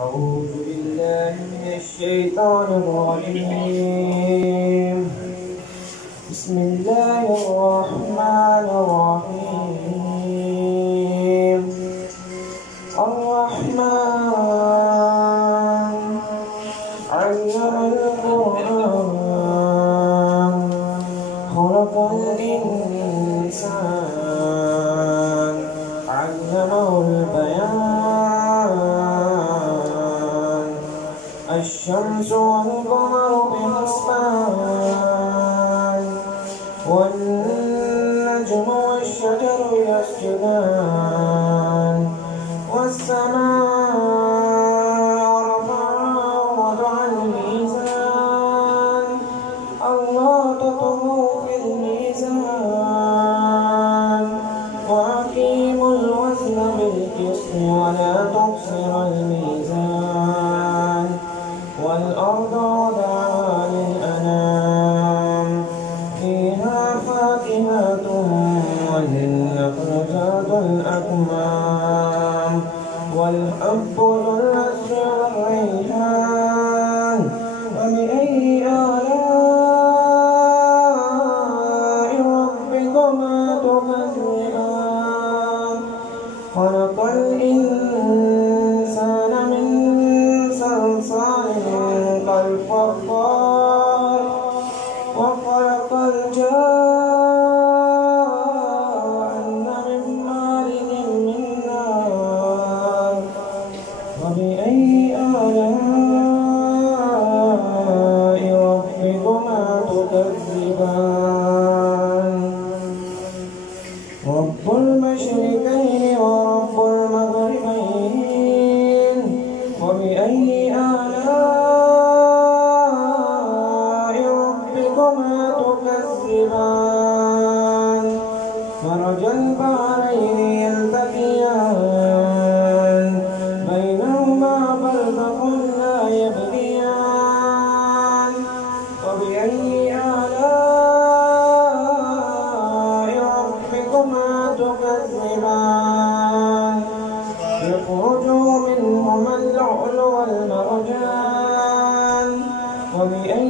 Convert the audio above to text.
أعوذ بالله من الشيطان الرجيم. بسم الله الرحمن الرحيم. الرحمن علم القرآن خلق الإنسان علمه البيان الشمس والقمر بحسبان والنجم والشجر يسجدان والسماء رفعها ووضع الميزان ألا تطغوا في الميزان وأقيموا الوزن بالقسط ولا تخسروا الميزان والأرض وضعها للأنام فيها فاكهة والنخل ذات الأكمام والحب ذو العصف والريحان فبأي آلاء ربكما تكذبان خلق الإنسان من صلصال كالفخار وخلق الجان من مارج من نار وبأي آلاء ربكما تكذبان رب المشرقين ورب المغربين وبأي آلاء ربكما تكذبان مرج البحرين يلتقيان بينهما برزخ لا يبغيان وبأي آلاء ربكما تكذبان يخرج منهما اللؤلؤ والمرجان وبأي